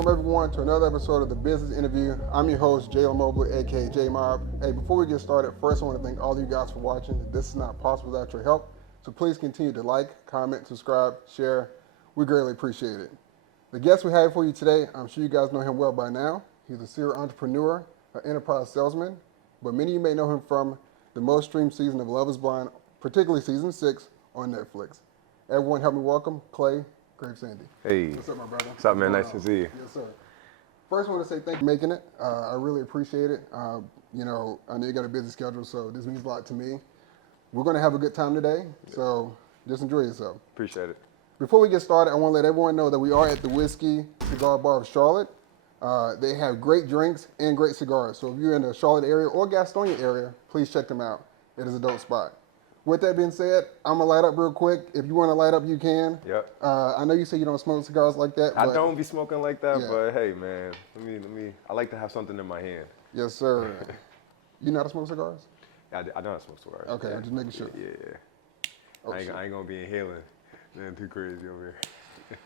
welcome everyone to another episode of the Business Interview. I'm your host, Jaylan Mobley, aka J Mob. Hey, before we get started, first I want to thank all of you guys for watching. This is not possible without your help, so please continue to like, comment, subscribe, share. We greatly appreciate it. The guest we have for you today, I'm sure you guys know him well by now. He's a serial entrepreneur, an enterprise salesman, but many of you may know him from the most streamed season of Love is Blind, particularly season 6 on Netflix. Everyone help me welcome Clay Gravesande. Hey. What's up, my brother? What's up, man? Nice to see you. Yes, sir. First, I want to say thank you for making it. I really appreciate it. I know you got a busy schedule, so this means a lot to me. We're going to have a good time today, so just enjoy yourself. Appreciate it. Before we get started, I want to let everyone know that we are at the Whiskey Cigar Bar of Charlotte. They have great drinks and great cigars, so if you're in the Charlotte area or Gastonia area, please check them out. It is a dope spot. With that being said, I'm going to light up real quick. If you want to light up, you can. Yep. I know you say you don't smoke cigars like that. I don't be smoking like that, Yeah. but hey, man, let me. I like to have something in my hand. Yes, sir. You know how to smoke cigars? I know how to smoke cigars. Okay, yeah. I'm just making sure. Yeah. Oh, I ain't gonna be inhaling. Man, too crazy over here.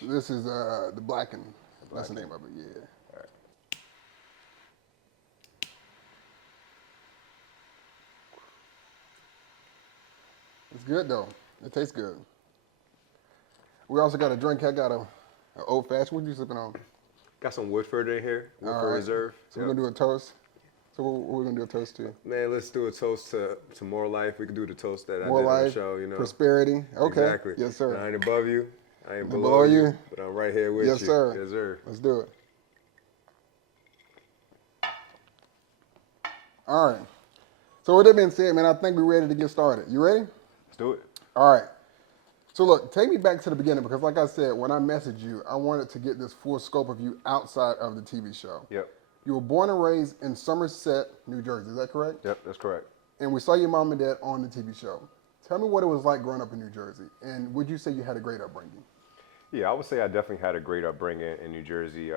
This is the Blackened. That's the name of it, yeah. All right. It's good, though. It tastes good. We also got a drink. I got an old fashioned. What are you sipping on? Got some Woodford in here. Woodford Reserve. So we're going to do a toast. So what we're going to do a toast to? Man, let's do a toast to more life. We can do the toast that More I did life, on the show, you know. prosperity. Okay. Exactly. Yes, sir. I ain't above you. I ain't Below below you. you. But I'm right here with Yes, you. sir. Yes, sir. Let's do it. All right. So with that being said, man, I think we're ready to get started. You ready? Let's do it. All right. So look, take me back to the beginning because like I said, when I messaged you, I wanted to get this full scope of you outside of the TV show. Yep. You were born and raised in Somerset, New Jersey. Is that correct? Yep, that's correct. And we saw your mom and dad on the TV show. Tell me what it was like growing up in New Jersey. And would you say you had a great upbringing? Yeah, I would say I definitely had a great upbringing in New Jersey.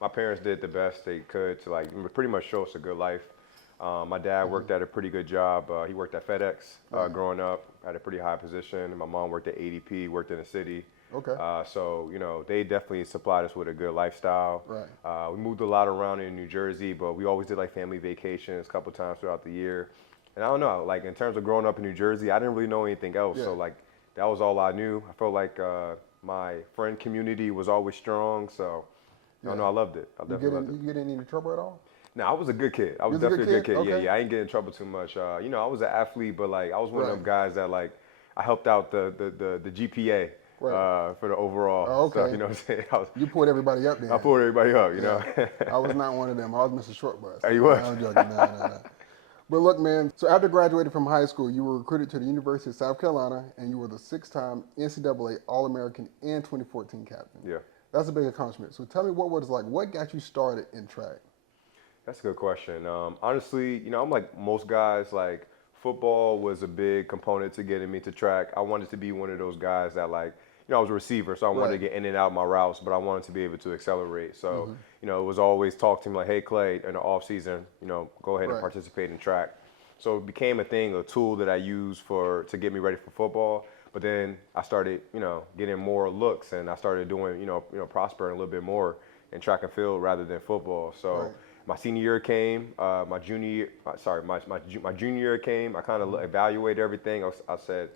My parents did the best they could to pretty much show us a good life. My dad worked at a pretty good job. He worked at FedEx growing up, at a pretty high position. And my mom worked at ADP, worked in the city. Okay. So, they definitely supplied us with a good lifestyle. Right. We moved a lot around in New Jersey, but we always did family vacations a couple times throughout the year. And I don't know, in terms of growing up in New Jersey, I didn't really know anything else. Yeah. So that was all I knew. I felt like my friend community was always strong. So I don't know, I loved it. I definitely loved it. You get in any trouble at all? No, I was a good kid. I was definitely a good kid. Okay. Yeah, I ain't get in trouble too much. I was an athlete, but I was one of them guys that I helped out the GPA for the overall stuff. You know what I'm saying? You pulled everybody up then. I pulled everybody up, you know. I was not one of them. I was Mr. Short Bus. Oh, you was? I'm joking. No. But look, man, so after graduating from high school, you were recruited to the University of South Carolina, and you were the 6-time NCAA All-American and 2014 captain. Yeah. That's a big accomplishment. So tell me what was like, what got you started in track? That's a good question. Honestly, I'm like most guys, football was a big component to getting me to track. I wanted to be one of those guys that I was a receiver, so I wanted to get in and out my routes, but I wanted to be able to accelerate. So, it was always talk to me hey, Clay, in the off season, go ahead and participate in track. So it became a thing, a tool that I used to get me ready for football. But then I started, getting more looks, and I started doing, prospering a little bit more in track and field rather than football. So my senior year came, my junior year came. I kind of evaluated everything. I said,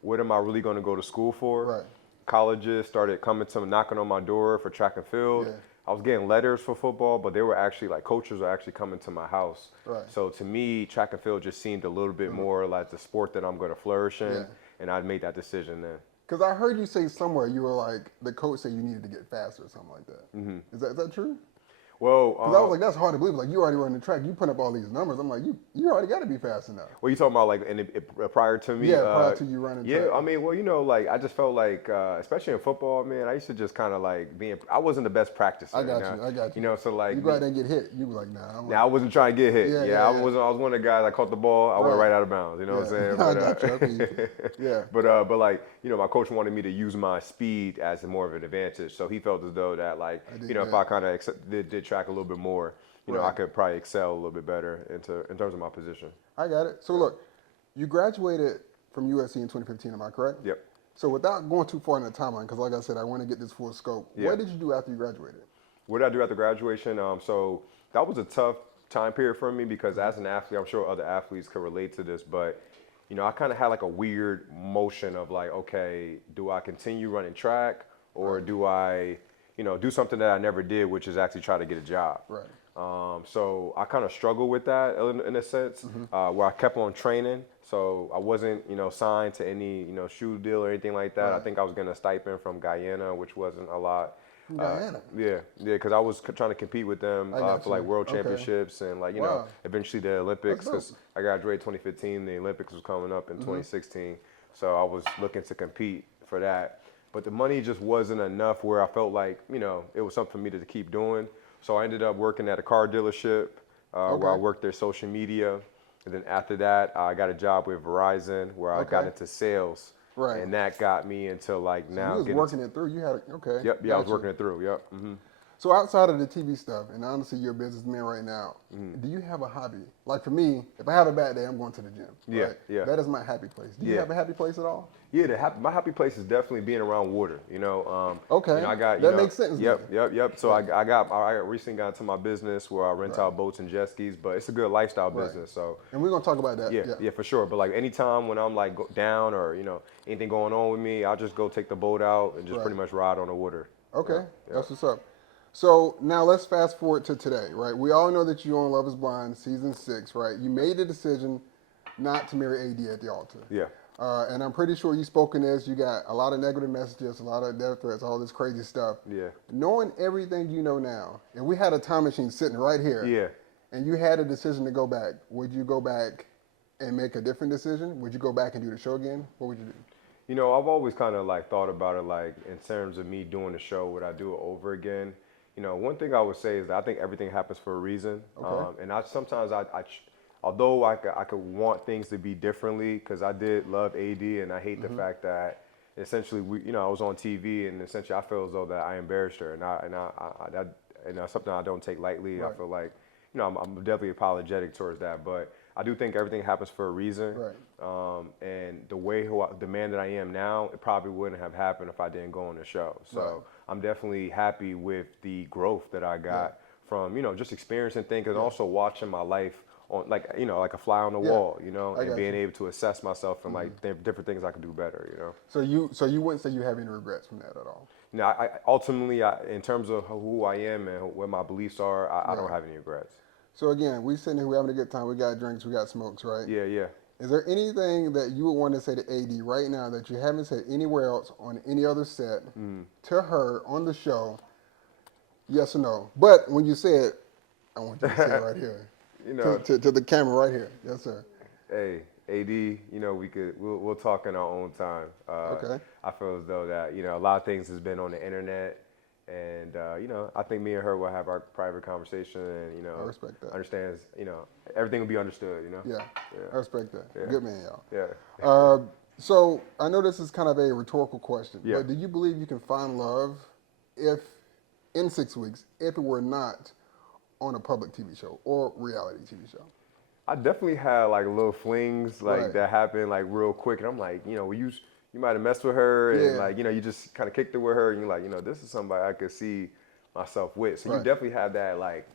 what am I really going to go to school for? Right. Colleges started knocking on my door for track and field. Yeah. I was getting letters for football, but they were actually coaches were actually coming to my house. Right. So to me, track and field just seemed a little bit more like the sport that I'm going to flourish in, and I made that decision then. Because I heard you say somewhere you were the coach said you needed to get faster or something like that. Mm-hmm. Is that true? Well, because I was that's hard to believe. You already running the track, you put up all these numbers. I'm like, you already got to be fast enough. Well, you talking about prior to me? Yeah, prior to you running track. Yeah, I mean, well, I just felt especially in football, man, I used to just kind of I wasn't the best practicer. I got you. So you go out there and get hit. You were like, nah. I wasn't trying to get hit. Yeah. I was one of the guys. I caught the ball, I went right out of bounds. You know what I'm saying? I got you. Yeah. But my coach wanted me to use my speed as more of an advantage. So he felt as though that if I kind of did track a little bit more, I could probably excel a little bit better in terms of my position. I got it. So look, You graduated from USC in 2015, am I correct? Yep. So without going too far in the timeline, because like I said, I want to get this full scope. Yeah. What did you do after you graduated? What did I do after graduation? So that was a tough time period for me because as an athlete, I'm sure other athletes could relate to this, but I kind of had like a weird motion of like, okay, do I continue running track or do I, do something that I never did, which is actually try to get a job. Right. So I kind of struggled with that in a sense, where I kept on training. So I wasn't, signed to any, shoe deal or anything like that. Right. I think I was getting a stipend from Guyana, which wasn't a lot. Guyana? Yeah, because I was trying to compete with them for like world championships and like, eventually the Olympics, because I graduated 2015, the Olympics was coming up in 2016. So I was looking to compete for that. But the money just wasn't enough where I felt like, it was something for me to keep doing. So I ended up working at a car dealership where I worked their social media. And then after that, I got a job with Verizon where I got into sales. Right. And that got me into like now. So you was working it through. You had Yep. Yeah, I was working it through. Yep. Mm-hmm. So outside of the TV stuff, and honestly, you're a businessman right now. Do you have a hobby? Like for me, if I have a bad day, I'm going to the gym. Yeah. Right? Yeah. That is my happy place. Do you have a happy place at all? Yeah. My happy place is definitely being around water. Okay. I got that makes sense. Yep. So I recently got into my business where I rent out boats and jet skis, but it's a good lifestyle business. So. And we're gonna talk about that. Yeah, for sure. But like anytime when I'm like down or anything going on with me, I'll just go take the boat out and just pretty much ride on the water. Okay, that's what's up. So now let's fast forward to today, right? We all know that you're on Love is Blind season 6, right? You made the decision not to marry AD at the altar. Yeah. And I'm pretty sure you spoken this. You got a lot of negative messages, a lot of death threats, all this crazy stuff. Yeah. Knowing everything you know now, and we had a time machine sitting right here. Yeah. And you had a decision to go back. Would you go back and make a different decision? Would you go back and do the show again? What would you do? I've always kind of like thought about it like in terms of me doing the show, would I do it over again? One thing I would say is that I think everything happens for a reason. Okay. And sometimes although I could want things to be differently, because I did love AD and I hate the fact that essentially I was on TV and essentially I feel as though that I embarrassed her and that's something I don't take lightly. Right. I feel like I'm definitely apologetic towards that, but I do think everything happens for a reason. Right. And the man that I am now, it probably wouldn't have happened if I didn't go on the show. So I'm definitely happy with the growth that I got from, just experiencing things and also watching my life on like a fly on the wall, and being able to assess myself and like different things I could do better, So you wouldn't say you have any regrets from that at all? I ultimately, in terms of who I am and what my beliefs are, I don't have any regrets. So again, we sitting here, we're having a good time. We got drinks, we got smokes, right? Yeah, yeah. Is there anything that you would want to say to AD right now that you haven't said anywhere else on any other set to her on the show? Yes or no? But when you say it, I want you to say it right here. To the camera right here. Yes, sir. Hey, AD, we'll talk in our own time. Okay. I feel as though that, a lot of things has been on the internet. And, I think me and her will have our private conversation and, I respect that. Understands, everything will be understood, Yeah, I respect that. Yeah. Good man, y'all. Yeah. So I know this is kind of a rhetorical question, Yeah. but do you believe you can find love in 6 weeks if it were not on a public TV show or reality TV show? I definitely had like little flings Right. that happened like real quick. And I'm like, you might have messed with her and like, you just kind of kicked it with her and you're like, this is somebody I could see myself with. So you definitely have that like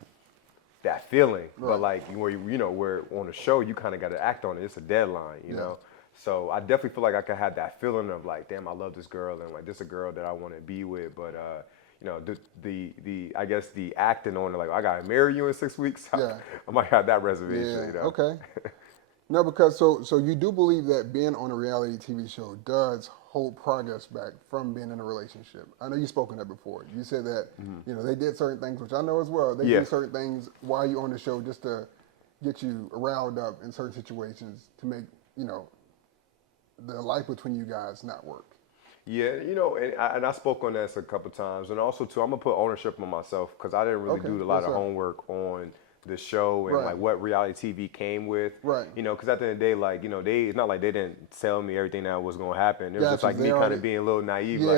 that feeling, but like where on the show you kind of got to act on it. It's a deadline, you know. So I definitely feel like I could have that feeling of like, damn, I love this girl and like this is a girl that I want to be with. But the I guess the acting on it, like I gotta marry you in 6 weeks. I might have that reservation. Okay. No, because so you do believe that being on a reality TV show does hold progress back from being in a relationship. I know you've spoken that before. You said that they did certain things, which I know as well. They do certain things while you're on the show just to get you riled up in certain situations to make the life between you guys not work. Yeah, and I spoke on that a couple times, and also too, I'm gonna put ownership on myself because I didn't really do a lot of homework on the show and like what reality TV came with, because at the end of the day, like it's not like they didn't tell me everything that was gonna happen. It was just like me kind of being a little naive, like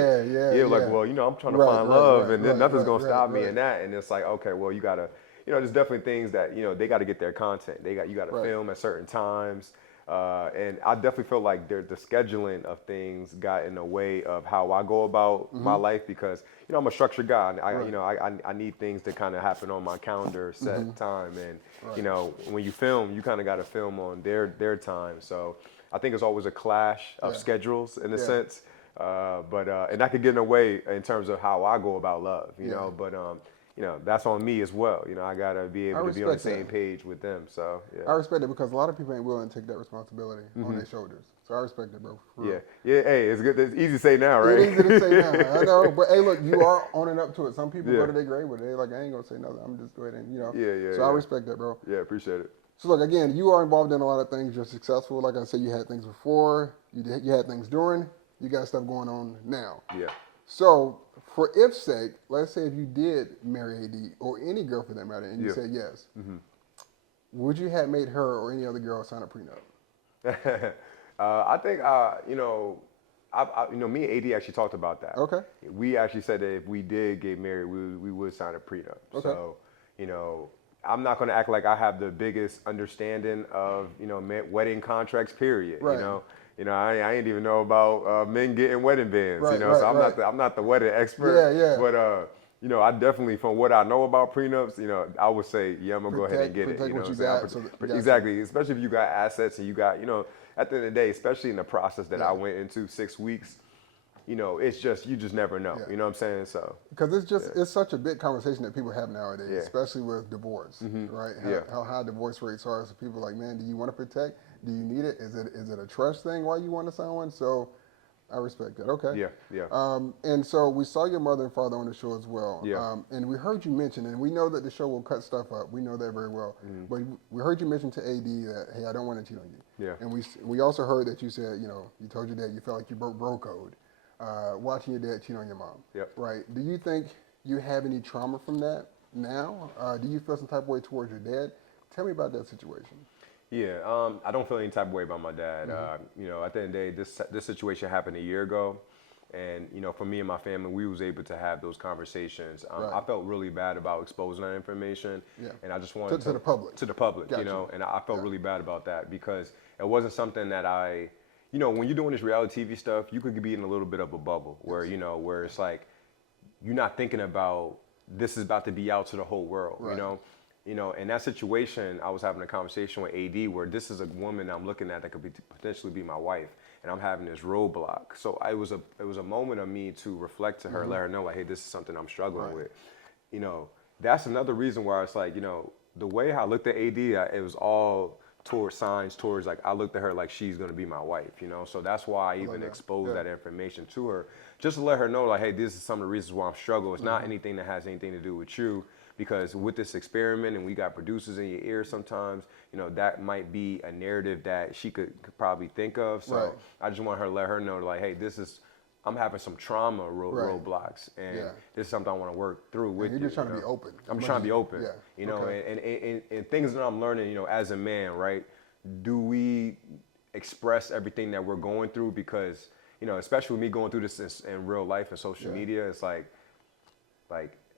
well, I'm trying to find love, and then nothing's gonna stop me in that, and it's like, okay, well, you gotta, there's definitely things that they got to get their content. You got to film at certain times. And I definitely feel like the scheduling of things got in the way of how I go about my life because, you know, I'm a structured guy. And Right. you know, I need things to kind of happen on my calendar, set time. And, Right. you know, when you film, you kind of got to film on their time. So I think it's always a clash of schedules in a sense. And that could get in the way in terms of how I go about love, you know, but, you know, that's on me as well. You know, I got to be able to be on the same page with them. So, yeah. I respect it because a lot of people ain't willing to take that responsibility on their shoulders. So I respect it, bro. For real. Yeah. Hey, it's good. It's easy to say now, right? It's easy to say now. I know. But hey, look, you are owning up to it. Some people Yeah. go to their grave with it. They're like, I ain't going to say nothing. I'm just go ahead and, you know. Yeah. So I respect that, bro. Yeah, appreciate it. So look, again, you are involved in a lot of things. You're successful. Like I said, you had things before. You had things during. You got stuff going on now. Yeah. So for if's sake, let's say if you did marry AD or any girl for that matter, and you said yes, would you have made her or any other girl sign a prenup? I think, you know, me and AD actually talked about that. Okay. We actually said that if we did get married, we would sign a prenup. Okay. So, you know, I'm not going to act like I have the biggest understanding of, you know, wedding contracts, period. Right. You know, I ain't even know about men getting wedding bands. Right, you know, right, so I'm not the wedding expert. Yeah. But you know, I definitely, from what I know about prenups, you know, I would say, yeah, I'm gonna go ahead and get it. Protect You know, what you so I got, so that- exactly, especially if you got assets and you got, you know, at the end of the day, especially in the process that I went into 6 weeks, you know, it's just you just never know. You know what I'm saying? So because it's such a big conversation that people have nowadays, Yeah. especially with divorce, right? How high divorce rates are. So people are like, man, do you want to protect? Do you need it? Is it a trust thing? Why you want to sign one? So I respect that. Okay. Yeah. And so we saw your mother and father on the show as well. Yeah. And we heard you mention, and we know that the show will cut stuff up. We know that very well. But we heard you mention to AD that, hey, I don't want to cheat on you. Yeah. And we also heard that you said, you know, you told your dad you felt like you broke bro code watching your dad cheat on your mom. Yep. Right. Do you think you have any trauma from that now? Do you feel some type of way towards your dad? Tell me about that situation. Yeah, I don't feel any type of way about my dad. You know, at the end of the day, this situation happened a year ago, and you know, for me and my family, we was able to have those conversations. I felt really bad about exposing that information, and I just wanted to the public. To the public, Gotcha. you know, and I felt really bad about that because it wasn't something that you know, when you're doing this reality TV stuff, you could be in a little bit of a bubble where you know, where it's like you're not thinking about this is about to be out to the whole world, you know. You know, in that situation, I was having a conversation with AD where this is a woman I'm looking at that could potentially be my wife, and I'm having this roadblock. So it was a moment of me to reflect to her, let her know like, hey, this is something I'm struggling with. You know, that's another reason why it's like, you know, the way I looked at AD, it was all towards signs towards like I looked at her like she's gonna be my wife. You know, so that's why I even exposed that information to her, just to let her know like, hey, this is some of the reasons why I'm struggling. It's not anything that has anything to do with you. Because with this experiment, and we got producers in your ear sometimes, you know, that might be a narrative that she could probably think of. So I just want her to let her know, like, hey, I'm having some trauma roadblocks, and this is something I want to work through with you. You're just trying to be open. I'm trying to be open, you know, and things that I'm learning, you know, as a man, right? Do we express everything that we're going through? Because, you know, especially with me going through this in real life and social media, it's like,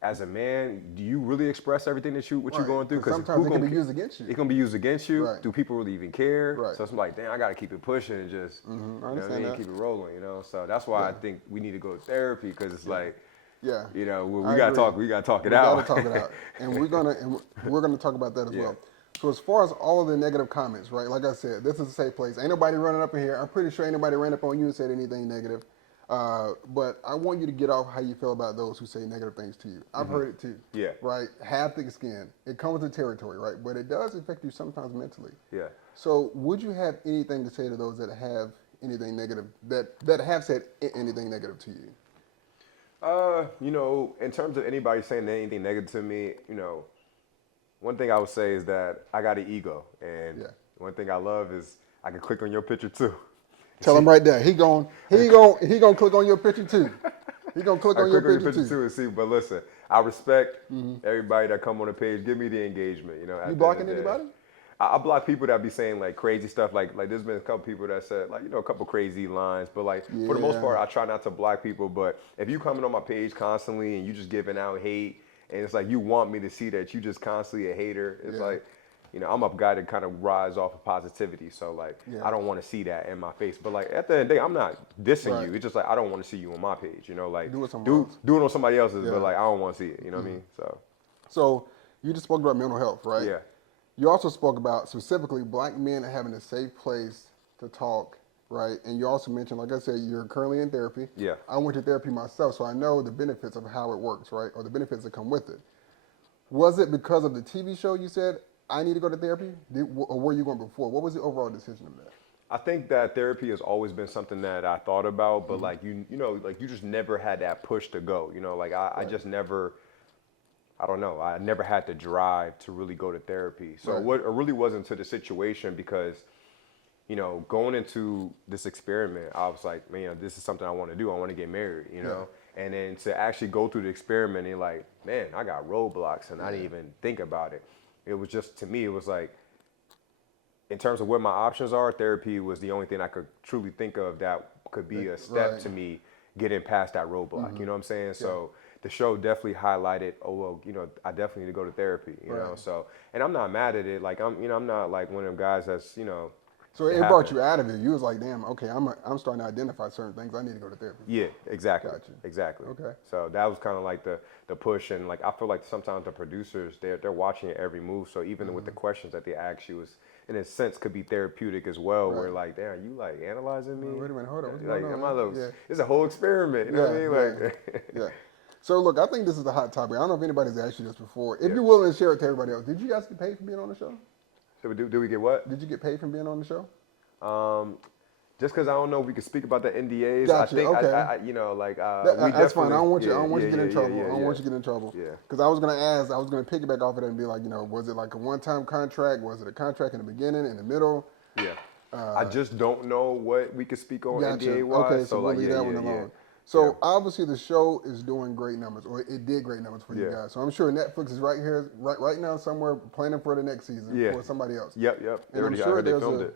as a man, do you really express everything that you're going through? Because sometimes it can be used against you. It can be used against you. Right. Do people really even care? Right. So it's like, damn, I got to keep it pushing and just, I you know what I understand mean, that. keep it rolling, you know? So that's why I think we need to go to therapy because it's like, Yeah. you know, we I got to agree. talk it We out. got to talk it out. And we're gonna talk about that as well. So as far as all of the negative comments, right? Like I said, this is a safe place. Ain't nobody running up in here. I'm pretty sure ain't nobody ran up on you and said anything negative. But I want you to get off how you feel about those who say negative things to you. I've heard it too. Yeah. Right? Have thick skin. It comes with the territory, right? But it does affect you sometimes mentally. Yeah. So would you have anything to say to those that have anything negative, that have said anything negative to you? You know, in terms of anybody saying anything negative to me, you know, one thing I would say is that I got an ego, and one thing I love is I can click on your picture too. Tell him right there. He gon' click on your picture too. He gonna click on your picture too. And see. But listen, I respect everybody that come on the page. Give me the engagement. You know, You blocking anybody? I block people that be saying like crazy stuff. Like there's been a couple people that said like, you know, a couple crazy lines. But like for the most part, I try not to block people. But if you coming on my page constantly and you just giving out hate, and it's like you want me to see that you just constantly a hater, it's like, I'm a guy that kind of rise off of positivity. So like, Yeah. I don't want to see that in my face. But like at the end of the day, I'm not dissing Right. you. It's just like I don't want to see you on my page. Like Do it somewhere else. do it on somebody else's. Yeah. But like I don't want to see it. You know what I mean? So you just spoke about mental health, right? Yeah. You also spoke about specifically black men having a safe place to talk, right? And you also mentioned, like I said, you're currently in therapy. Yeah. I went to therapy myself, so I know the benefits of how it works, right? Or the benefits that come with it. Was it because of the TV show you said, I need to go to therapy? Or were you going before? What was the overall decision of that? I think that therapy has always been something that I thought about, but like you just never had that push to go. Like I just never, I don't know, I never had the drive to really go to therapy. So Right. what it really wasn't to the situation because, going into this experiment, I was like, man, this is something I want to do. I want to get married, and then to actually go through the experiment and like, man, I got roadblocks and I didn't even think about it. It was just, to me, it was like, in terms of what my options are, therapy was the only thing I could truly think of that could be a step Right. to me getting past that roadblock. You know what I'm saying? So the show definitely highlighted, oh, well, I definitely need to go to therapy, you know? So, and I'm not mad at it. Like, I'm not like one of them guys that's, So it brought you out of it. You was like, damn, okay, I'm starting to identify certain things. I need to go to therapy. Yeah, exactly. Gotcha. Exactly. Okay. So that was kind of like the push, and like I feel like sometimes the producers they're watching every move. So even with the questions that they ask you, is in a sense could be therapeutic as well. Right. Where like, damn, you like analyzing me? Wait a minute, hold on. What's Like, going am on? I little, Yeah. it's a whole experiment. You know what I mean? Like, Yeah. So look, I think this is a hot topic. I don't know if anybody's asked you this before. If you're willing to share it to everybody else, did you guys get paid for being on the show? do we get what? Did you get paid from being on the show? Just because I don't know if we can speak about the NDAs. Gotcha, I think okay. we That's fine. I don't want you. yeah, I don't want you to get in yeah, trouble. yeah, I don't yeah. want you to get in trouble. Yeah. Because I was gonna ask. I was gonna piggyback off of it and be like, was it like a one-time contract? Was it a contract in the beginning, in the middle? Yeah. I just don't know what we could speak on Gotcha. NDA wise. Okay, so we'll like, leave yeah, that yeah, one yeah. alone. So Yeah. obviously the show is doing great numbers, or it did great numbers for you Yeah. guys. So I'm sure Netflix is right here, right now somewhere planning for the next season Yeah. for somebody else. Yep. And They I'm already, I sure heard they there's filmed it.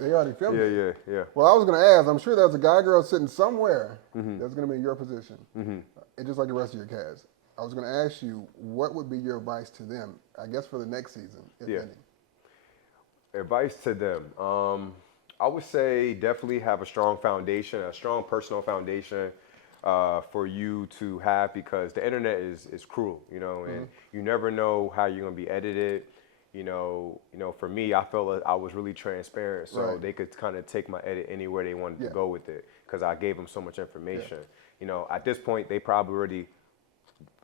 They already filmed it. Yeah. Well, I was going to ask. I'm sure there's a guy, girl sitting somewhere Mm-hmm. that's going to be in your position, and just like the rest of your cast. I was going to ask you, what would be your advice to them? I guess for the next season, if Yeah. any. Advice to them. I would say definitely have a strong foundation, a strong personal foundation for you to have, because the internet is cruel, and you never know how you're gonna be edited. For me, I felt like I was really transparent, so Right. they could kind of take my edit anywhere they wanted Yeah. to go with it, because I gave them so much information. At this point, they probably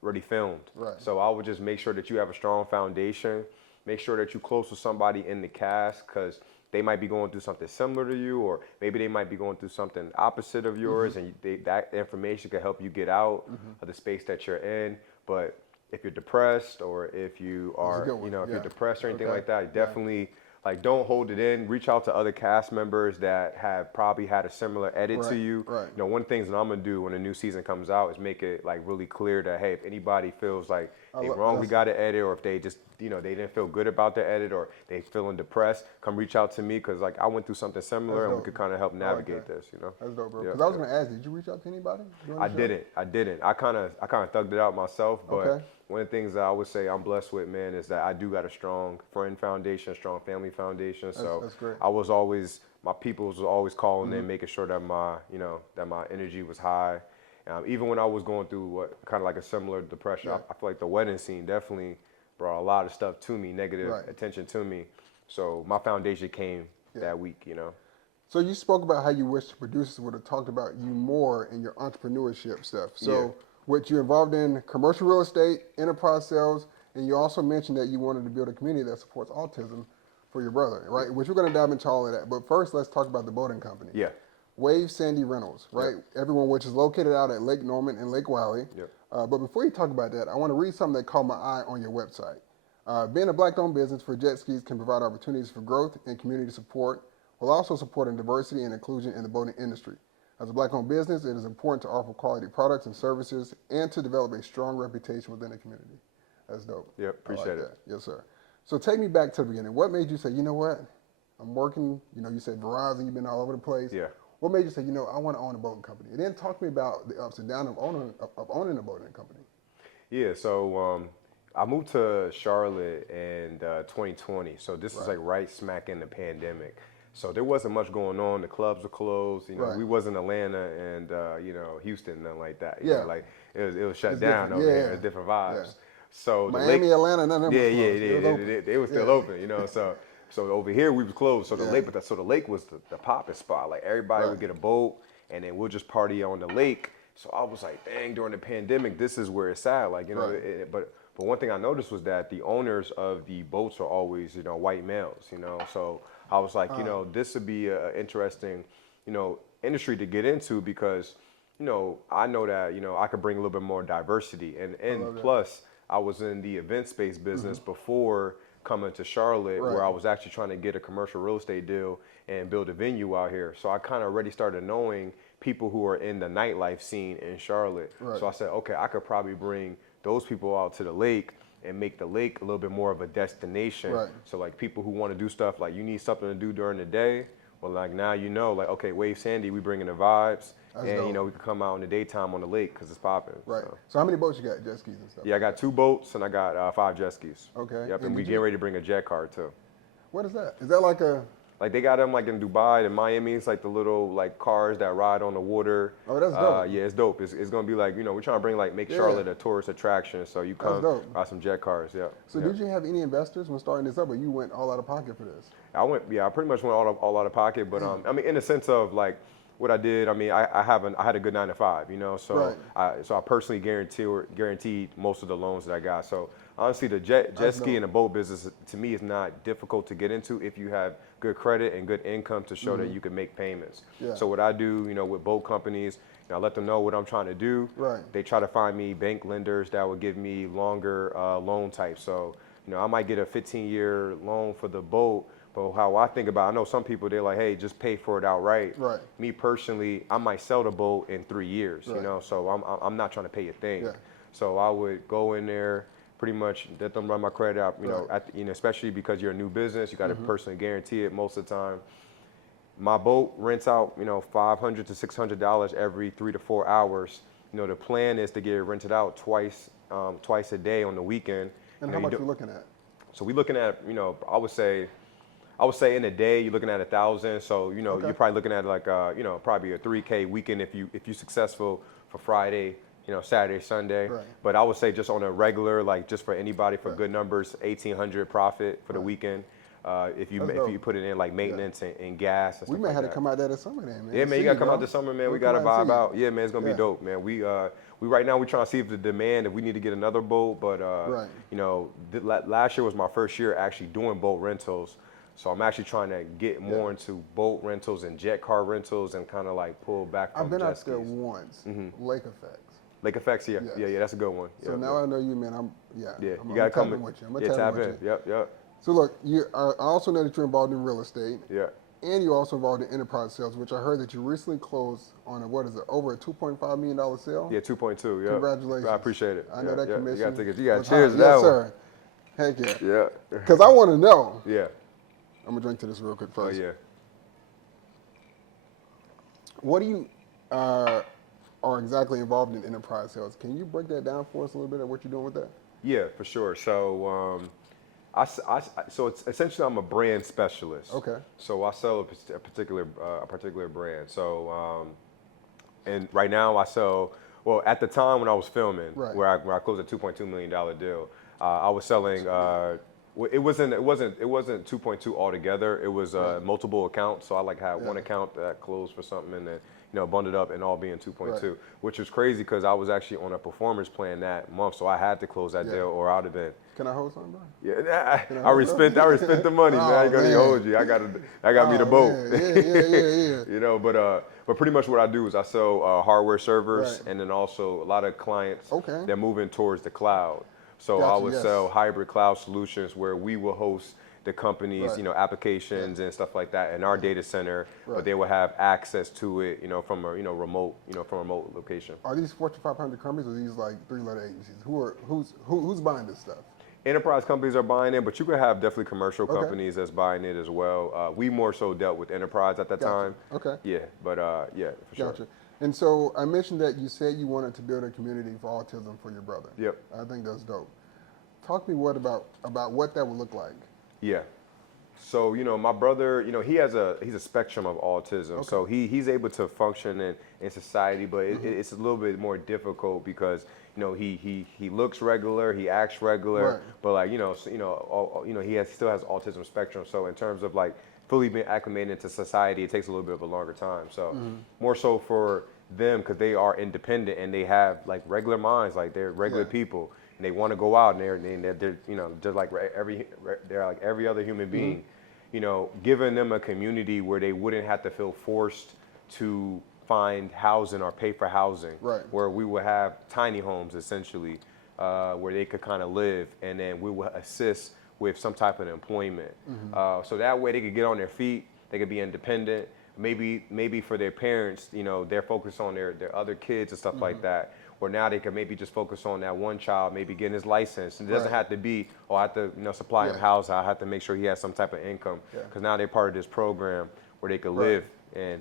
already filmed. Right. So I would just make sure that you have a strong foundation. Make sure that you're close to somebody in the cast, because they might be going through something similar to you, or maybe they might be going through something opposite of yours, and that information can help you get out of the space that you're in. But if you're depressed, or if you are, good one. if Yeah. you're depressed or anything Okay. like that, definitely don't hold it in. Reach out to other cast members that have probably had a similar edit to Right, you. right. One of the things that I'm gonna do when a new season comes out is make it like really clear that, hey, if anybody feels like they wrongly got an edit, or if they just they didn't feel good about their edit, or they feeling depressed, come reach out to me, because like I went through something similar, That's and we dope. could kind of help navigate that. this. That's dope, bro. Yeah, Because I was yeah. going to ask, did you reach out to anybody? during the I show? didn't. I kind of thugged it out myself, but Okay. one of the things that I would say I'm blessed with, man, is that I do got a strong friend foundation, strong family foundation. So that's great. I was always, my people was always calling in, making sure that my energy was high. Even when I was going through kind of like a similar depression, Yeah. I feel like the wedding scene definitely brought a lot of stuff to me, negative Right. attention to me. So my foundation came that week, So you spoke about how you wish the producers would have talked about you more in your entrepreneurship stuff. So Yeah. what you're involved in, commercial real estate, enterprise sales, and you also mentioned that you wanted to build a community that supports autism for your brother, right? Which we're going to dive into all of that. But first, let's talk about the boating company. Yeah. WaveSandy Rentals, right? Everyone, which is located out at Lake Norman and Lake Wiley. Yep. But before you talk about that, I want to read something that caught my eye on your website. Being a black-owned business for jet skis can provide opportunities for growth and community support, while also supporting diversity and inclusion in the boating industry. As a black-owned business, it is important to offer quality products and services and to develop a strong reputation within the community. That's dope. Yep, appreciate it. That. Yes, sir. So take me back to the beginning. What made you say, you know what, I'm working, you said Verizon, you've been all over the place. Yeah. What made you say, I want to own a boating company? And then talk to me about the ups and downs of owning a boating company. Yeah, so I moved to Charlotte in 2020, so this is Right. like right smack in the pandemic. So there wasn't much going on. The clubs were closed. You know, Right. we wasn't Atlanta and you know, Houston, nothing like that. You Yeah. know, like it was shut It's down different. over Yeah, here. yeah. It's different Yeah. vibes. So the lake, Miami, Atlanta, none of them yeah, was yeah, closed. It was open. they were still Yeah. open. You know, so over here we was closed. So the Yeah. lake, so the lake was the popping spot. Like everybody Right. would get a boat, and then we'll just party on the lake. So I was like, dang, during the pandemic, this is where it's at. Like, you know, Right. but one thing I noticed was that the owners of the boats are always, you know, white males, you know. So I was like, you know, this would be an interesting, you know, industry to get into because, you know, I know that, you know, I could bring a little bit more diversity. love And that. plus, I was in the event space business before coming to Charlotte, Right. where I was actually trying to get a commercial real estate deal and build a venue out here. So I kind of already started knowing people who are in the nightlife scene in Charlotte. Right. So I said, okay, I could probably bring those people out to the lake and make the lake a little bit more of a destination. Right. So like people who want to do stuff, like you need something to do during the day. Well, like now you know, like, okay, WaveSandy, we bringing the vibes. That's and, dope. you know, we can come out in the daytime on the lake because it's popping. Right. So. So how many boats you got? Jet skis and stuff? Yeah, I got 2 boats and I got 5 jet skis. Okay. Yep, And and we did getting ready to bring a jet car too. What is that? Is that like a? Like they got them like in Dubai and Miami. It's like the little like cars that ride on the water. Oh, that's dope. Yeah, it's dope. It's gonna be like, you know, we're trying to bring make Yeah. Charlotte a tourist attraction. So you come dope. ride some jet cars. Yeah. So yeah. did you have any investors when starting this up, or you went all out of pocket for this? I pretty much went all out of pocket, but I mean, in the sense of like what I did, I mean, I had a good 9 to 5, you know, so Right. I personally guaranteed most of the loans that I got. So honestly, the jet ski dope. and the boat business to me is not difficult to get into if you have good credit and good income to show that you can make payments. Yeah. So what I do, you know, with boat companies, you know, I let them know what I'm trying to do. Right. They try to find me bank lenders that would give me longer loan types. So, you know, I might get a 15-year loan for the boat. But how I think about it, I know some people, they're like, hey, just pay for it outright. Right. Me personally, I might sell the boat in 3 years, you Right. know, so I'm not trying to pay a thing. Yeah. So I would go in there, pretty much let them run my credit out, you know, Right. you know, especially because you're a new business, you got to personally guarantee it most of the time. My boat rents out, you know, $500 to $600 every 3 to 4 hours. You know, the plan is to get it rented out twice a day on the weekend. And You how know, much you looking at? So we're looking at, you know, I would say in a day you're looking at 1,000. So you know Okay. you're probably looking at like you know, probably a 3K weekend if you're successful for Friday, you know, Saturday, Sunday. Right. But I would say just on a regular, like just for anybody for Right. good numbers, 1,800 profit for the Right. weekend. If you That's if you put it in like maintenance and gas and We stuff may like have that. to come out there this summer then, man. Yeah, man, See you gotta come bro. out this summer, man. We We'll gotta come out and vibe see out. Yeah, man, it's gonna Yeah. be dope, man. We right now we trying to see if the demand, if we need to get another boat, but Right. you know, last year was my first year actually doing boat rentals, so I'm actually trying to get more into boat rentals and jet car rentals and kind of like pull back from I've been jet out there skis. once. Lake effects. Lake effects, yeah, Yes. yeah, that's a good one. So Yeah, now yeah. I know you, man. Yeah, I'm you gotta come tapping with you. I'm yeah, tapping tap with in. you. Yep. So look, I also know that you're involved in real estate. Yeah. And you're also involved in enterprise sales, which I heard that you recently closed on over a $2.5 million sale. Yeah, 2.2. Yeah. Congratulations. I appreciate it. I know Yeah, that yeah. commission. You got was cheers high. to that Yes, one. sir. Heck yeah. Yeah. Because I want to know. Yeah. I'm gonna drink to this real quick Oh first. yeah. What do you are exactly involved in enterprise sales? Can you break that down for us a little bit of what you're doing with that? Yeah, for sure. So, so it's essentially I'm a brand specialist. Okay. So I sell a particular brand. So, and right now I sell. Well, at the time when I was filming, Right. where I closed a $2.2 million deal, I was selling. It wasn't 2.2 altogether. It was multiple accounts. So I had one account that closed for something and then bundled up and all being 2.2, Right. which was crazy because I was actually on a performance plan that month, so I had to close that deal or I'd have been. Can I hold something, bro? Yeah, Can I I hold respect the money, man. I ain't gonna man. hold you. I got me the Oh, boat. man. Yeah. But pretty much what I do is I sell hardware servers Right. and then also a lot of clients Okay. that moving towards the cloud. So I Gotcha, would yes. sell hybrid cloud solutions where we will host the company's, Right. Applications and stuff like that in our data center, Right. but they will have access to it, from a, remote location. Are these Fortune 500 companies or these like 3-letter agencies? Who's buying this stuff? Enterprise companies are buying it, but you could have definitely commercial Okay. companies that's buying it as well. We more so dealt with enterprise at that Gotcha. time. Okay. Yeah, but yeah, for sure. Gotcha. And so I mentioned that you said you wanted to build a community for autism for your brother. Yep. I think that's dope. Talk to me about what that would look like. Yeah. So, my brother, he's a spectrum of autism. Okay. So he's able to function in society, but it's a little bit more difficult because, he looks regular, he acts regular, Right. but like, he still has autism spectrum. So in terms of like fully being acclimated into society, it takes a little bit of a longer time. So more so for them, because they are independent and they have like regular minds, like they're regular people. And they want to go out and they're just like they're like every other human being, giving them a community where they wouldn't have to feel forced to find housing or pay for housing, Right. where we would have tiny homes essentially, where they could kind of live, and then we would assist with some type of employment. So that way they could get on their feet, they could be independent. Maybe for their parents, they're focused on their other kids and stuff like that. Or now they can maybe just focus on that one child, maybe getting his license. And it doesn't have to be, I have to supply him housing. I have to make sure he has some type of income. Because now they're part of this program where they could live and,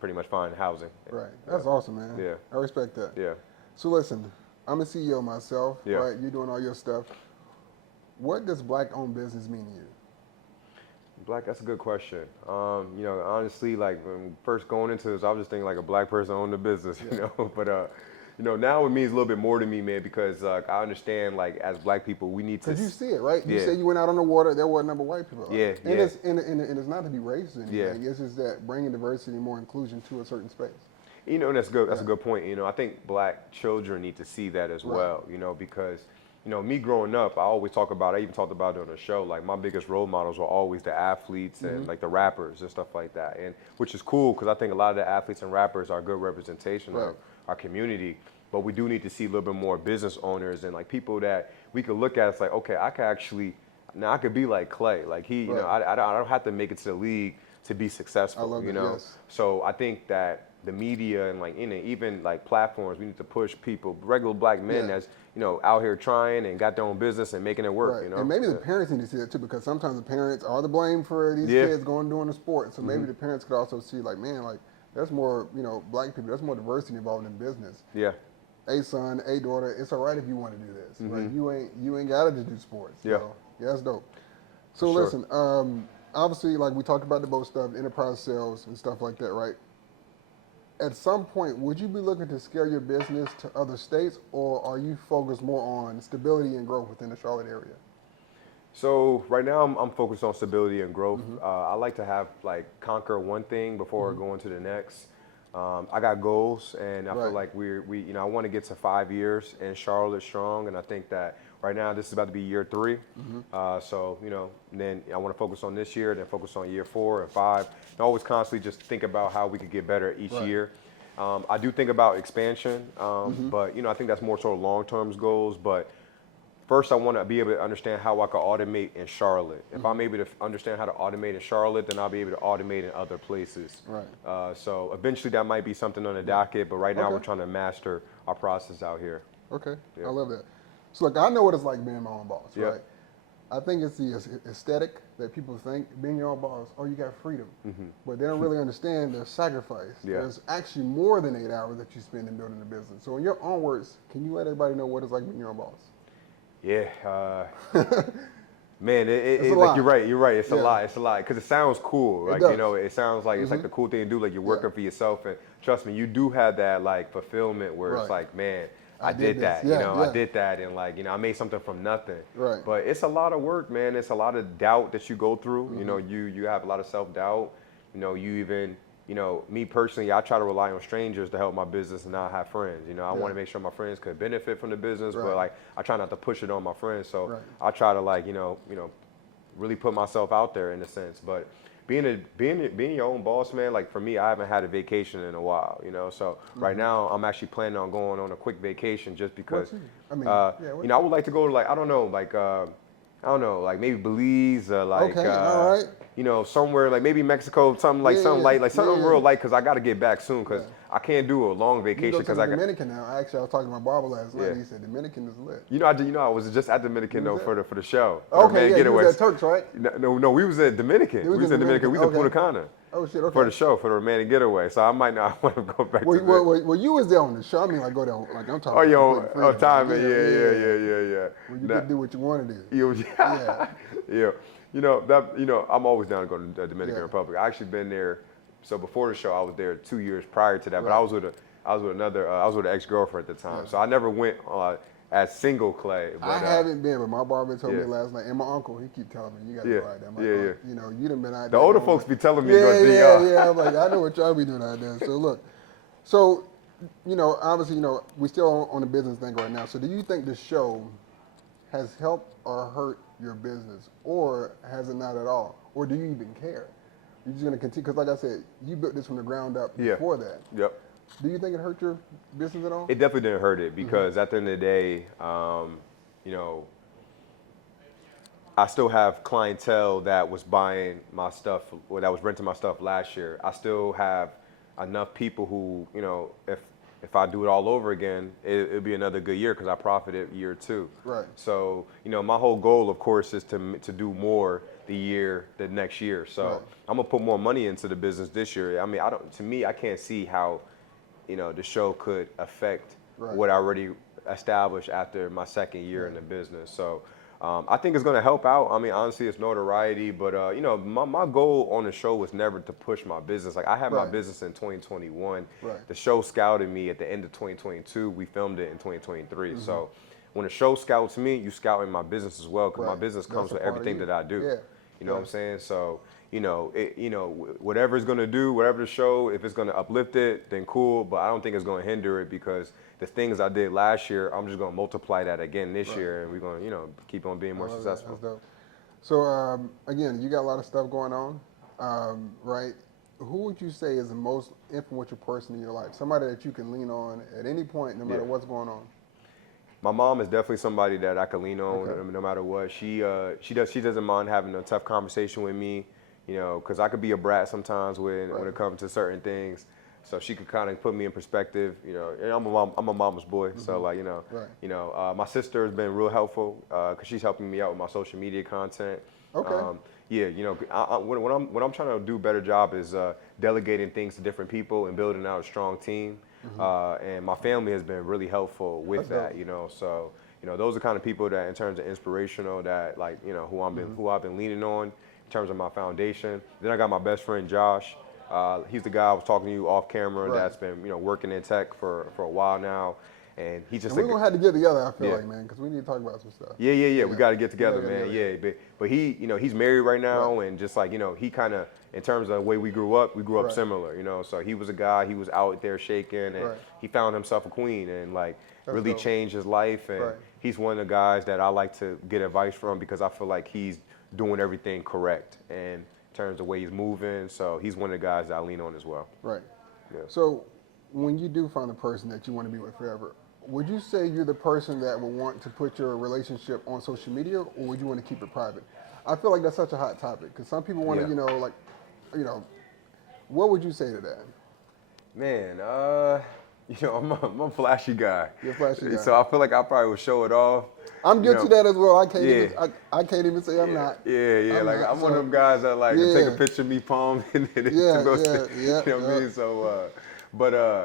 pretty much find housing. Right. That's awesome, man. Yeah. I respect that. Yeah. So listen, I'm a CEO myself, Yeah. right? You're doing all your stuff. What does black-owned business mean to you? Black, that's a good question. Honestly, like when first going into this, I was just thinking like a black person owned the business, but now it means a little bit more to me, man, because I understand like as black people, we need to. Because you see it, right? You Yeah. said you went out on the water, there were a number of white people. Right? Yeah, And yeah. it's not to be racist or anything. It's just that bringing diversity and more inclusion to a certain space. That's good. That's a good point. I think black children need to see that as well, because, me growing up, I even talked about it on the show, like my biggest role models were always the athletes and like the rappers and stuff like that. And which is cool because I think a lot of the athletes and rappers are good representation of our community, but we do need to see a little bit more business owners and like people that we could look at. It's like, okay, I could be like Clay. Like he, I don't have to make it to the league to be successful, I love it, yes. So I think that the media and like even like platforms, we need to push people, regular black men that's out here trying and got their own business and making it work. And maybe the parents need to see that too, because sometimes the parents are the blame for these kids doing the sport. So maybe the parents could also see like, man, like there's more black people, there's more diversity involved in business. Yeah. A son, a daughter, it's all right if you want to do this. Right? You ain't got to do sports. So, yeah, that's dope. So listen, obviously, like we talked about the boat stuff, enterprise sales and stuff like that, right? At some point, would you be looking to scale your business to other states, or are you focused more on stability and growth within the Charlotte area? So right now I'm focused on stability and growth. I like to have conquer one thing before going to the next. I got goals, and I feel like I want to get to 5 years in Charlotte strong, and I think that right now this is about to be year 3. So then I want to focus on this year, then focus on year 4 and 5, and always constantly just think about how we could get better each year. I do think about expansion, but I think that's more sort of long-term goals. But first, I want to be able to understand how I can automate in Charlotte. If I'm able to understand how to automate in Charlotte, then I'll be able to automate in other places. Right. So eventually that might be something on the docket, but right now we're trying to master our process out here. Okay, I love that. So look, I know what it's like being my own boss, right? I think it's the aesthetic that people think, being your own boss, you got freedom. But they don't really understand the sacrifice. There's actually more than 8 hours that you spend in building a business. So in your own words, can you let everybody know what it's like being your own boss? Yeah, man, it's like you're right. It's a lot. It's a lot because it sounds cool. Like it sounds like it's like the cool thing to do. Like you're working for yourself, and trust me, you do have that like fulfillment where it's like, man, I did that. I did that, and I made something from nothing. Right. But it's a lot of work, man. It's a lot of doubt that you go through. You have a lot of self-doubt. You even. Me personally, I try to rely on strangers to help my business and not have friends. I want to make sure my friends could benefit from the business, but I try not to push it on my friends. So I try to really put myself out there in a sense. But being your own boss, man, like for me, I haven't had a vacation in a while. So right now I'm actually planning on going on a quick vacation just because. I would like to go to I don't know, like maybe Belize, all right. Somewhere like maybe Mexico, something like something real light, because I got to get back soon, because I can't do a long You vacation go to because the I got. Dominican now. Actually, I was talking to my barber last night. Yeah. And he said Dominican is lit. I was just at Dominican though for the show. Okay, yeah, you was Getaways. at Turks, right? No, we was at Dominican. You We was at Dominican. We was at okay. Punta Cana. Oh shit, okay. For the show, for the romantic getaway. So I might not want to go back to that. Well, you was there on the show. I mean, like go there, like I'm talking. Oh, yo, complete freedom. timing. Yeah. Where you could do what you want to do. Yeah. I'm always down to go to the Dominican Republic. I actually been there. So before the show, I was there 2 years prior to that. But I was with an ex-girlfriend at the time. So I never went as single Clay. But, I haven't been, but my barber told me last night, and my uncle, he keep telling me, you got to go out there. You know, you done been out there. The older folks be telling me. Yeah. I'm like, I know what y'all be doing out there. So look, obviously, we still on the business thing right now. So do you think the show has helped or hurt your business, or has it not at all? Or do you even care? You're just going to continue, because like I said, you built this from the ground up before that. Yep. Do you think it hurt your business at all? It definitely didn't hurt it because at the end of the day, I still have clientele that was buying my stuff, or that was renting my stuff last year. I still have enough people who, if I do it all over again, it'll be another good year because I profited year 2. Right. So, my whole goal, of course, is to do more the next year. So I'm gonna put more money into the business this year. I mean, I can't see how, the show could affect what I already established after my second year in the business. So I think it's going to help out. I mean, honestly, it's notoriety, but my goal on the show was never to push my business. Like I had my business in 2021. The show scouted me at the end of 2022. We filmed it in 2023. So when a show scouts me, you scouting my business as well, because my business comes with everything that I do. You know what I'm saying? So whatever it's gonna do, whatever the show, if it's gonna uplift it, then cool. But I don't think it's gonna hinder it, because the things I did last year, I'm just gonna multiply that again this year, and we're gonna, keep on being more successful. That's dope. So again, you got a lot of stuff going on, right? Who would you say is the most influential person in your life? Somebody that you can lean on at any point, no matter what's going on. My mom is definitely somebody that I can lean on no matter what. She doesn't mind having a tough conversation with me. Because I could be a brat sometimes when it comes to certain things. So she could kind of put me in perspective. And I'm a mama's boy, so my sister has been real helpful because she's helping me out with my social media content. Okay. What I'm trying to do a better job is delegating things to different people and building out a strong team. And my family has been really helpful with that. So those are kind of people that, in terms of inspirational, that who I've been leaning on. In terms of my foundation. Then I got my best friend Josh. He's the guy I was talking to you off camera that's been working in tech for a while now, and he's just. And we're gonna have to get together. I feel like, man, because we need to talk about some stuff. Yeah. We got to get together, man. But he, he's married right now, and just he kind of, in terms of the way we grew up similar. So he was a guy. He was out there shaking, and he found himself a queen, and really changed his life. And he's one of the guys that I like to get advice from, because I feel like he's doing everything correct and in terms of the way he's moving. So he's one of the guys that I lean on as well. Right. Yeah. So when you do find a person that you want to be with forever, would you say you're the person that would want to put your relationship on social media, or would you want to keep it private? I feel like that's such a hot topic, because some people want to, what would you say to that? Man, I'm a flashy guy. You're a flashy guy. So I feel like I probably would show it off. I'm guilty of that as well. I can't even say I'm not. I'm one of them guys that to take a picture of me palm and you know what I mean? So,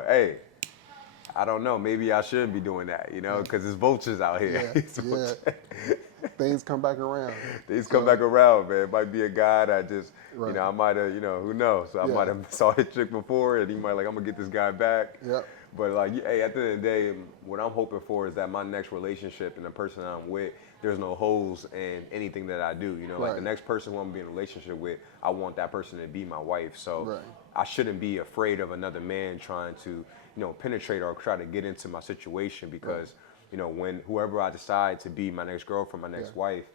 hey, I don't know. Maybe I should be doing that, because there's vultures out here. Things come back around. Things come back around, man. It might be a guy that just, I might have, who knows? So I might have saw his chick before, and he might I'm gonna get this guy back. But hey, at the end of the day, what I'm hoping for is that my next relationship and the person that I'm with, there's no holes in anything that I do. The next person who I'm being in a relationship with, I want that person to be my wife. So I shouldn't be afraid of another man trying to, penetrate or try to get into my situation, because, when whoever I decide to be my next girlfriend, my next wife,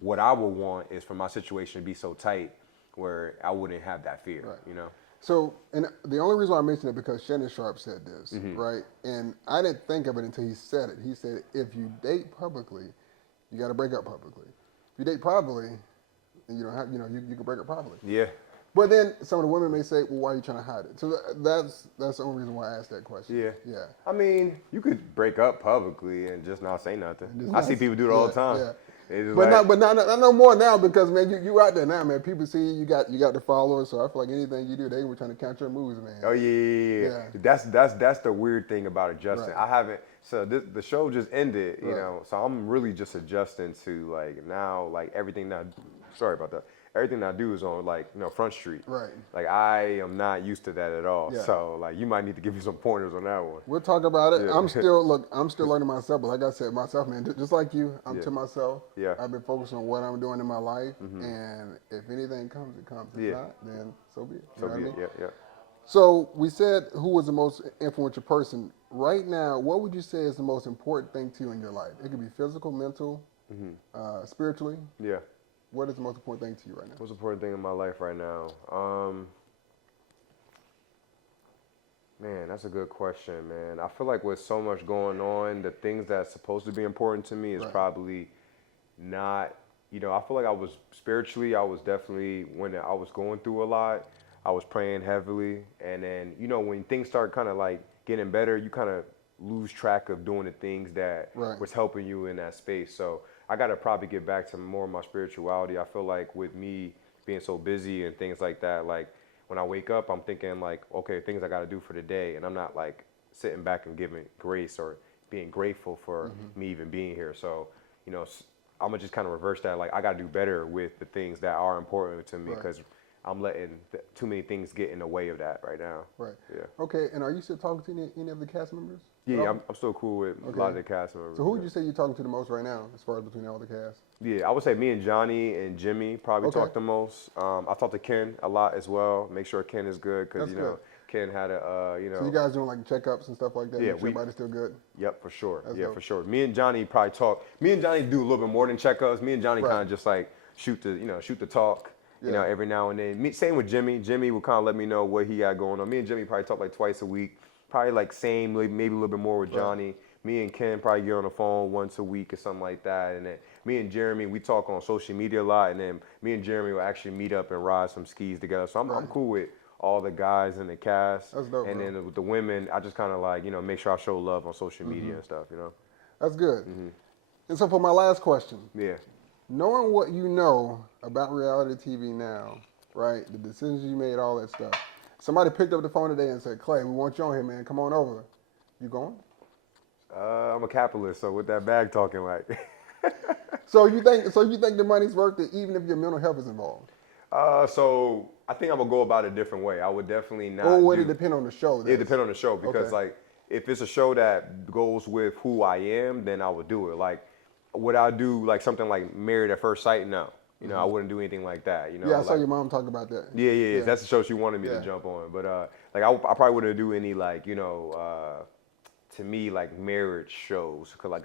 what I would want is for my situation to be so tight where I wouldn't have that fear, So, and the only reason I mentioned it because Shannon Sharp said this, right? And I didn't think of it until he said it. He said, if you date publicly, you got to break up publicly. If you date privately, then you don't have, you can break up privately. Yeah. But then some of the women may say, well, why are you trying to hide it? So that's the only reason why I asked that question. Yeah. Yeah. I mean, you could break up publicly and just not say nothing. Just I not- see people do it all the time. Yeah. It's But like, not no more now because man, you out there now, man. People see you got the followers, so I feel like anything you do, they were trying to count your moves, man. oh yeah. That's the weird thing about adjusting. Right. I haven't. So the show just ended, you Right. know. So I'm really just adjusting to like now, like everything that. Sorry about that. Everything I do is on like Front Street. Right. Like I am not used to that at all. Yeah. So like you might need to give me some pointers on that one. We'll talk about it. Yeah. I'm still learning myself, but like I said, myself, man, just like you, I'm Yeah. to myself. Yeah. I've been focused on what I'm doing in my life, and if anything comes, it comes. If Yeah. not, then so be it. You So know what I be it. mean? Yeah. So we said who was the most influential person. Right now, what would you say is the most important thing to you in your life? It could be physical, mental, spiritually. Yeah. What is the most important thing to you right now? Most important thing in my life right now? Man, that's a good question, man. I feel like with so much going on, the things that's supposed to be important to me is Right. probably not, I feel like I was spiritually, I was definitely, when I was going through a lot, I was praying heavily. And then, when things start kind of like getting better, you kind of lose track of doing the things that Right. was helping you in that space. So I got to probably get back to more of my spirituality. I feel like with me being so busy and things like that, like when I wake up, I'm thinking like, okay, things I got to do for the day. And I'm not like sitting back and giving grace or being grateful for me even being here. So, I'm gonna just kind of reverse that. Like I got to do better with the things that are important to me Right. because I'm letting too many things get in the way of that right now. Right. Yeah. Okay, and are you still talking to any of the cast members? Yeah, at all? I'm still cool with a Okay. lot of the cast members. So who would you say you're talking to the most right now, as far as between all the cast? Yeah, I would say me and Johnny and Jimmy probably Okay. talk the most. I talk to Ken a lot as well. Make sure Ken is good because That's good. Ken had a So you guys doing like checkups and stuff like that? Yeah, Make sure everybody's still good. Yep, for sure. That's Yeah, dope. for sure. Me and Johnny probably talk. Me and Johnny do a little bit more than checkups. Me and Johnny Right. kind of just like shoot the talk. Yeah. Every now and then. Same with Jimmy. Jimmy will kind of let me know what he got going on. Me and Jimmy probably talk like twice a week. Probably like same, maybe a little bit more with Right. Johnny. Me and Ken probably get on the phone once a week or something like that. And then me and Jeremy, we talk on social media a lot. And then me and Jeremy will actually meet up and ride some skis together. So I'm Right. cool with all the guys in the cast. That's dope, And bro. then with the women, I just kind of like, make sure I show love on social media and stuff, That's good. And so for my last question, Yeah. knowing what you know about reality TV now, right? The decisions you made, all that stuff. Somebody picked up the phone today and said, "Clay, we want you on here, man. Come on over." You going? I'm a capitalist, so with that bag talking like. So you think the money's worth it, even if your mental health is involved, So I think I'm gonna go about it a different way. I would definitely not. or would it do- depend on the show? It depends on the show because Okay. like if it's a show that goes with who I am, then I would do it. Like would I do like something like Married at First Sight? No, I wouldn't do anything like that. Yeah, I saw like- your mom talk about that. Yeah. That's the show she wanted me Yeah. to jump on. But like I probably wouldn't do any like to me like marriage shows because like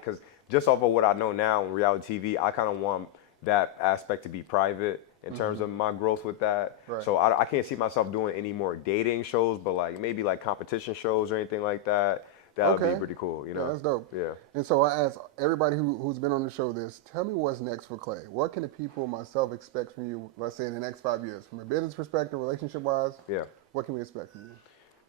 because just off of what I know now in reality TV, I kind of want that aspect to be private in terms of my growth with that. Right. So I can't see myself doing any more dating shows, but like maybe like competition shows or anything like that. That would Okay. be pretty cool. Yeah, that's dope. Yeah. And so I ask everybody who's been on the show this, tell me what's next for Clay. What can the people, myself, expect from you, let's say in the next 5 years? From a business perspective, relationship-wise, Yeah. what can we expect from you?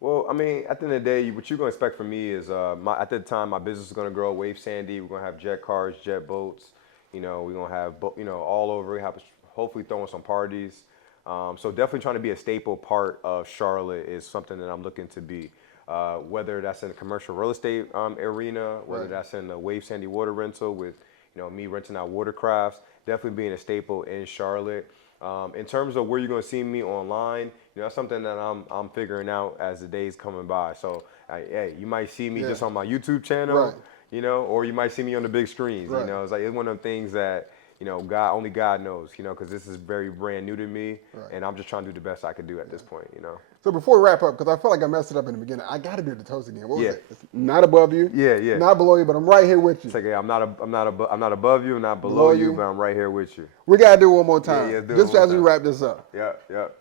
Well, I mean, at the end of the day, what you're gonna expect from me is, at the time, my business is gonna grow. WaveSandy, we're gonna have jet cars, jet boats. We're gonna have, all over. We have hopefully throwing some parties. So definitely trying to be a staple part of Charlotte is something that I'm looking to be. Whether that's in the commercial real estate arena, whether Right. that's in the WaveSandy Water Rental with, me renting out watercrafts, definitely being a staple in Charlotte. In terms of where you're gonna see me online, that's something that I'm figuring out as the days coming by. So, hey, you might see me Yeah. just on my YouTube channel, Right. or you might see me on the big screens. Right. It's like it's one of them things that only God knows, because this is very brand new to me, Right. and I'm just trying to do the best I could do at this point. So before we wrap up, because I feel like I messed it up in the beginning, I got to do the toast again. What was Yeah. it? It's not above you. Yeah. Not below you, but I'm right here with you. It's like, I'm not above you, I'm not below you, you. but I'm right here with you. We got to do it one more time. Yeah, do it just one as more we time. wrap this up. Yeah.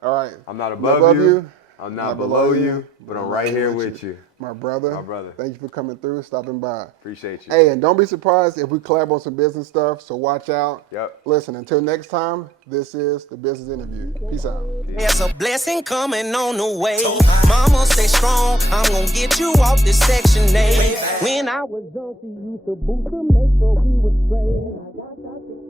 All right. I'm not above you. I'm not below you, but I'm right here with you. My brother. My brother. Thank you for coming through, stopping by. Appreciate you. Hey, and don't be surprised if we collab on some business stuff, so watch out. Yep. Listen, until next time, this is the Business Interview. Peace out. There's a blessing coming on the way. Mama, stay strong. I'm gonna get you off this Section 8. When I was young, she used to boost to make sure we were straight.